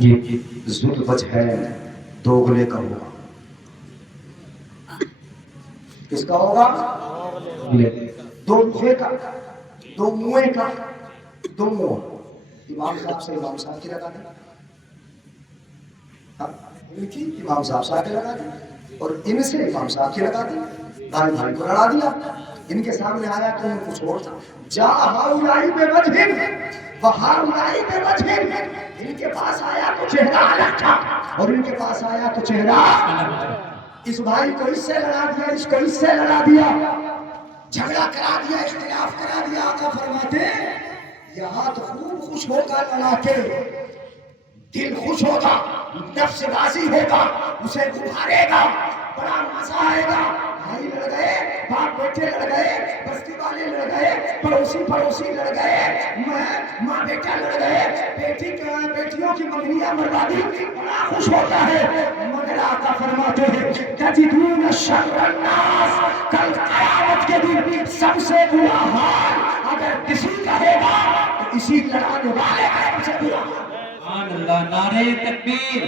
یہ ذل وجہ دوگلے کا ہوگا. کس کا ہوگا؟ دو منہ کا، دو منہ کا، دو منہ. امام صاحب سے امام صاحب کی لگا دیں، ان کی امام صاحب کی لگا دیں، اور ان سے امام صاحب کی لگا دیں. بھائی بھائی کو لڑا دیا. ان کے سامنے آیا تو ان کو چھوڑ تھا. جا ہاؤلائی بے وجہ وہاؤلائی بے وجہ. ان کے پاس آیا تو چہرہ الگ تھا اور ان کے پاس آیا تو چہرہ. اس بھائی کو اس سے لڑا دیا، اس کو اس سے لڑا دیا، جھگڑا کرا دیا، اختلاف کرا دیا. آقا فرماتے یہ ہاتھ خوب خوش ہوگا لڑا کے، دل خوش ہوگا، نفس راضی ہوگا، اسے ابھارے گا، بڑا مزہ آئے گا. بھائی لڑ گئے، باپ بیٹے لڑ گئے، بستی والے لڑ گئے، پڑوسی لڑ گئے، ماں بیٹا لڑ گئے، بیٹیوں کی منگنیاں مروا دی، بڑا خوش ہوتا ہے. مگر آقا فرماتے ہیں تجدون شر الناس، کل قیامت کے دن سب سے برا حال اگر کسی کا ہوگا تو اسی لڑانے والے کا سب سے برا. سبحان اللہ. نعرہ تکبیر،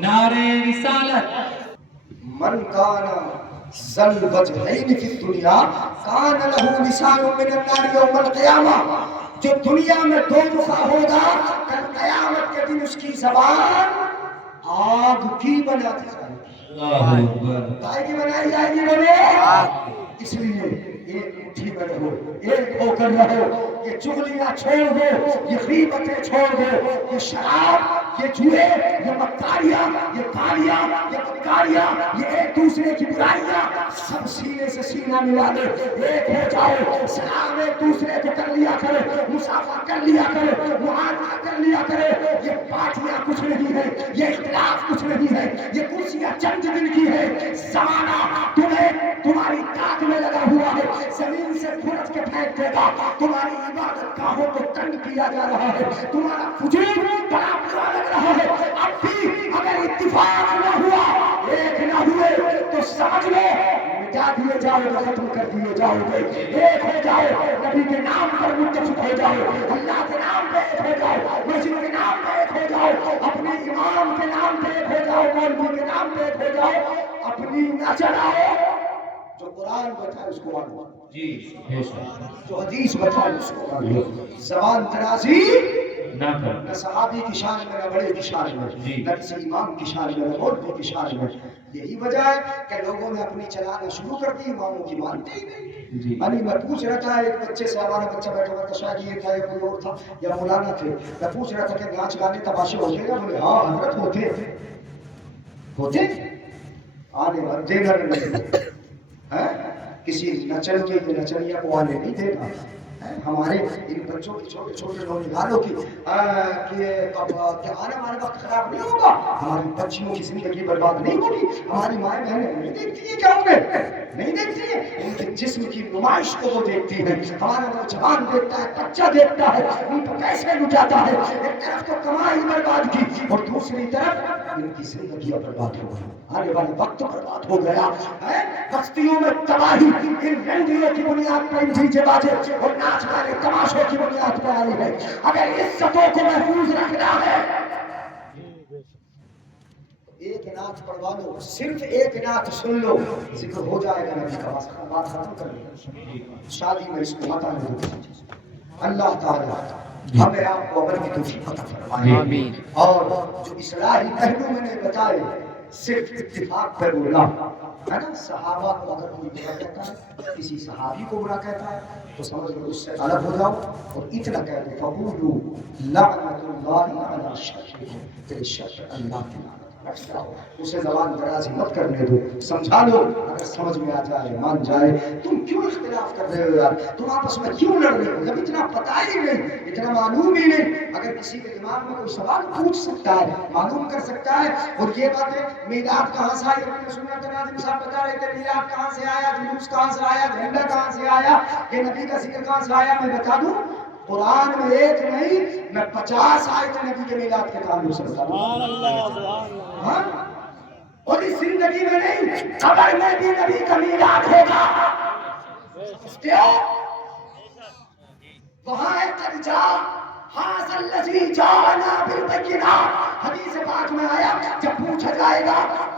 نعرہ رسالت. من کان ذل وجہین فی الدنیا کان لہ لسان من النار یوم القیامہ. جو دنیا میں دو رخا ہوگا کل قیامت کے دن اس کی زبان آگ کی بنا دی جائے گی. اللہ اکبر. کائے کی بنائی جائے گی بولے؟ اس لیے ایک مٹھی میں رہو، ایک ہو کر رہو. یہ چغلیاں چھوڑ دو، یہ غیبتیں چھوڑ دو، یہ شراب، یہ جوئے، یہ مکاریاں، یہ گالیاں، یہ بدکاریاں، یہ ایک دوسرے کی برائیاں، سب سینے سے سینہ ملا دو، ایک ہو جاؤ. سلام ایک دوسرے کو کر لیا کرو، مسافہ کر لیا کرو، معانقہ کر لیا کرو. یہ پارٹیاں کچھ نہیں ہے، یہ اختلاف کچھ نہیں ہے، یہ کرسیاں چند دن کی ہے. زمانہ تمہاری تاج میں لگا ہوا ہے، زمین سے کھرچ کے پھینک دے گا. تمہاری عبادت گاہوں کو تنگ کیا جا رہا ہے، تمہارا وجود بڑا برا لگ رہا ہے. اب بھی اگر اتفاق نہ ہوا، ایک نہ ہوئے تو سمجھ لو مٹا دیے جاؤ گے، ختم کر دیے جاؤ گے. ایک ہو جاؤ، نبی کے نام پر متفق ہو جاؤ، اللہ کے نام پہ ایک ہو جاؤ، مسجد کے نام پہ ایک ہو جاؤ، اپنے امام کے نام پہ ایک ہو جاؤ، مولوی کے نام پہ ایک ہو جاؤ. اپنی نہ چلاؤ، جو قرآن بتائے اس کو مانو، جی بے شک. جو حدیث بتائے اس کو مانو. زبان درازی نہ کر. نہ صحابی کی شان میں، نہ بڑے کی شان میں، نہ کسی امام کی شان میں، نہ مولوی کی شان میں. یہی وجہ ہے کہ لوگوں نے اپنی چلانا شروع کر دی، اماموں کی مانتے ہی نہیں. یعنی میں پوچھ رہا تھا ایک بچے سے، ہمارا بچہ بیٹھا ہوا تھا، شاید یہ تھا یا کوئی اور تھا یا مولانا تھے. میں پوچھ رہا تھا کہ ناچ گانے تماشے ہوتے ہیں؟ بولے ہاں حضرت ہوتے آنے والے گھر میں کسی نچل کے نچلیا کو آنے نہیں دے گا. ہمارے ان بچوں کی چھوٹے چھوٹے نوجوانوں کی کہ آنے والے وقت خراب نہیں ہوگا، ہماری بچیوں کی زندگی برباد نہیں ہوگی. ہماری مائیں بہنیں نہیں دیکھتی ہیں کیا انہیں نہیں دیکھتی ہیں؟ ان کے جسم کی نمائش کو وہ دیکھتی ہیں. ہمارا نوجوان دیکھتا ہے، بچہ دیکھتا ہے، ان پر پیسے لٹاتا ہے. ایک طرف تو کمائی برباد کی اور دوسری طرف ان کی زندگیاں برباد ہو گئی، آنے والے وقت برباد ہو گیا. بستیوں میں تباہی ان رنڈیوں کی بنیاد پر، ان ڈیجے باجے اور ناچ گانے تماشوں کی بنیاد پر آئی ہے. اگر عزتوں کو محفوظ رکھنا ہے ایک نعت پڑھوا لو، صرف ایک نعت سن لو، ذکر ہو جائے گا نبی کا. بات ختم کر لو. شادی میں اس کو مت آنے دو. اللہ تعالی ہمیں آپ کو عمل کی توفیق عطا فرمائے. اور جو اصلاحی پہلو میں نے بتائے صرف اتفاق پہ بولا ہے نا. صحابہ کو اگر کوئی برا کہتا ہے، کسی صحابی کو برا کہتا ہے تو سمجھ لو اس سے الگ ہو جاؤ اور اتنا کہہ دو فقولوا لعنت اللہ علی الشرک، تیرے شر اللہ کی لعنت رکھتا ہو. اسے زبان درازی مت کرنے دو، سمجھا لو. اگر سمجھ میں آ جائے، مان جائے. تم کیوں اختلاف کر رہے ہو یار؟ تم آپس میں کیوں لڑ رہے ہو جب اتنا پتہ ہی نہیں، اتنا معلوم ہی نہیں؟ اگر کسی کے دماغ میں کوئی سوال پوچھ سکتا ہے، معلوم کر سکتا ہے. اور یہ باتیں میلاد کہاں سے آئی، اپنے سنت ناظم صاحب بتا رہے تھے میلاد کہاں سے آیا، جلوس کہاں سے آیا، جھنڈا کہاں سے آیا، یہ نبی کا ذکر کہاں سے آیا. میں بتا دوں قرآن میں ایک نہیں میں 50 آیتیں نبی کے میلاد کے تعلق سے بتا دوں. ہاں، اور اس زندگی میں نہیں، قبر میں بھی نبی کا میلاد ہوگا. کیوں؟ وہاں ہے قد جاء ھذا الذی جاءنا بالبینات، حدیث پاک میں آیا جب پوچھا جائے گا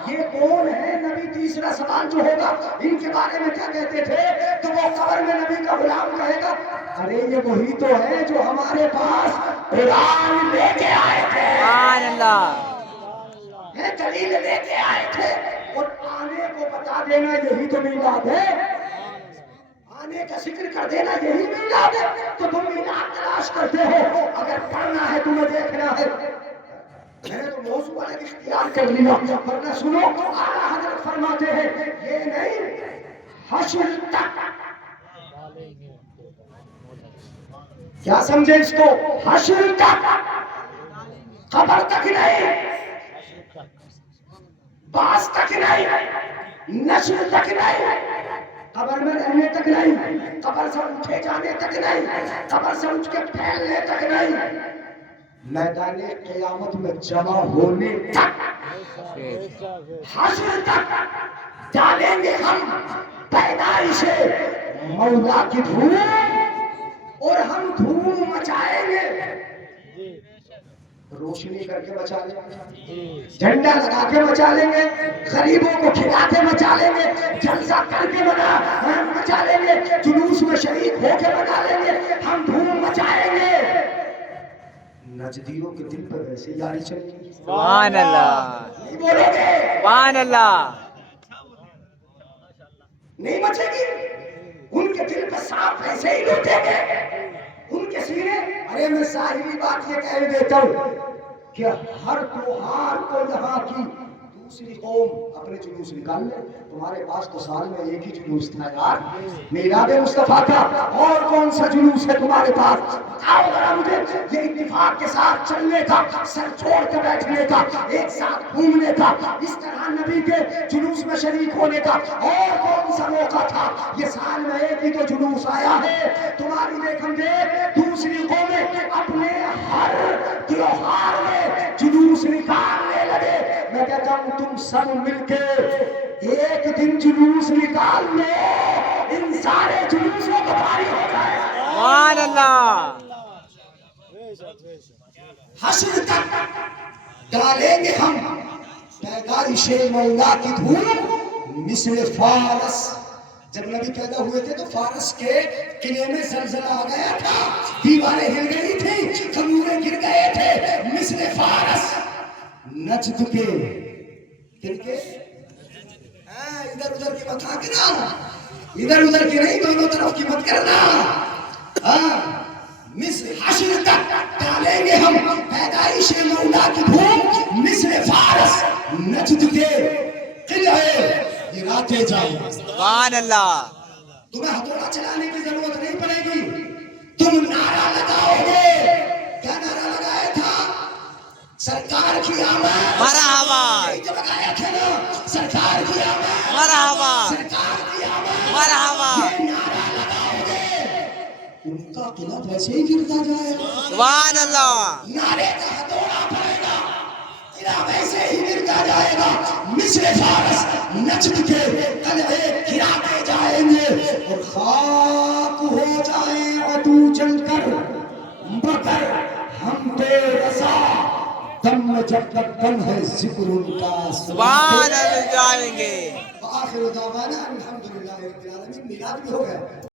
یہ کون ہے، نبی تیسرا سوال جو ہوگا ان کے بارے میں کیا کہتے تھے، تو وہ قبر میں نبی کا غلام کہے گا ارے یہ وہی تو ہے جو ہمارے پاس قرآن لے کے آئے تھے، سبحان اللہ، ہے دلیل لے کے آئے تھے، اور آنے کو بتا دینا یہی تو میلاد ہے، آنے کا ذکر کر دینا یہی میلاد ہے، تو تم میلاد تلاش کرتے ہو، اگر پڑھنا ہے تمہیں دیکھنا ہے، میں نے تو موضوع الگ اختیار کر لیا، ورنہ سنو اعلیٰ حضرت فرماتے ہیں یہ نہیں حشر تک، کیا سمجھے اس کو، حشر تک، قبر تک نہیں، باس تک نہیں، نشر تک نہیں، قبر میں رہنے تک نہیں، قبر سے اٹھے جانے تک نہیں، قبر سے اٹھ کے پھیلنے تک نہیں، میدان قیامت میں جمع ہونے تک، حشر تک ڈالیں گے ہم پیدائش مولا کی دھوم، اور ہم دھوم مچائیں گے، روشنی کر کے مچا لیں گے، جھنڈا لگا کے مچا لیں گے، غریبوں کو کھلا کے مچا لیں گے، جلسہ کر کے مچا لیں گے، جلوس میں شریک ہو کے مچا لیں گے، ہم دھوم مچائیں گے، نجدیوں کے دل پر ویسے یاری چلے گی، سبحان اللہ، نہیں بولو گے، سبحان اللہ، نہیں مچے گی، ان کے دل پہ سانپ ایسے ہی لوٹیں گے، ان کے سینے، ارے میں ظاہری بات یہ کہہ دیتا ہوں کہ ہر تہوار کو یہاں کی دوسری قوم اپنے جلوس نکال لے، تمہارے پاس تو سال میں ایک ہی جلوس تھا یار، میلاد مصطفیٰ کا، اور کون سا جلوس ہے تمہارے پاس، بتاؤ ذرا مجھے، یہ اتفاق کے ساتھ چلنے کا، سر چھوڑ کے بیٹھنے کا، ایک ساتھ گھومنے کا، اس طرح نبی کے جلوس میں شریک ہونے کا اور کون سا موقع تھا، یہ سال میں ایک ہی تو جلوس آیا ہے، تمہاری دیکھیں گے دوسری قومیں اپنے ہر تہوار میں جلوس نکالنے لگے، میں کہتا ہوں تم سب مل کے ایک دن جلوس نکال لو، ان سارے جلوسوں کو بھاری ہو جائے، سبحان اللہ، حشر تک ڈالیں گے ہم پیدائش مولا کی دھوم مثل فارس، جب نبی پیدا ہوئے تھے تو فارس کے قلعے میں زلزلہ آ گیا تھا، دیواریں ہل گئی تھی، کھمبے گر گئے تھے، مثل فارس، نجد کے کن کے ادھر ادھر کی مت کرنا، ادھر ادھر کی نہیں، دونوں طرف کی مت کرنا، مثل حشر تک ڈالیں گے ہم پیدائش مولا کی دھوم مثل فارس، نجد کے قلعے گراتے جائیں، سبحان اللہ، تمہیں ہتھوڑا چلانے کی ضرورت نہیں پڑے گی، تم نعرہ لگاؤ گے، کیا نعرہ لگایا تھا، سرکار کی آمد، مرحبا، یہی تو لگایا تھا نا، سرکار کی آمد، مرحبا، سرکار کی آمد، مرحبا، یہ نعرہ لگاؤ گے، ان کا قلعہ ویسے ہی گرتا جائے گا، سبحان اللہ، نعرے کا ہتھوڑا پڑے گا، قلعہ ویسے ہی گرتا جائے گا، مثل فارس، نجد کے قلعے گراتے جائیں گے، اور خاک ہو جائیں عدو جل کر، مگر ہم بے رضا، دم میں جب تک دم ہے ذکر ان کا سبحان اللہ جائیں گے، آخر دعوانا الحمدللہ رب العالمین، میلاد بھی ہو گیا۔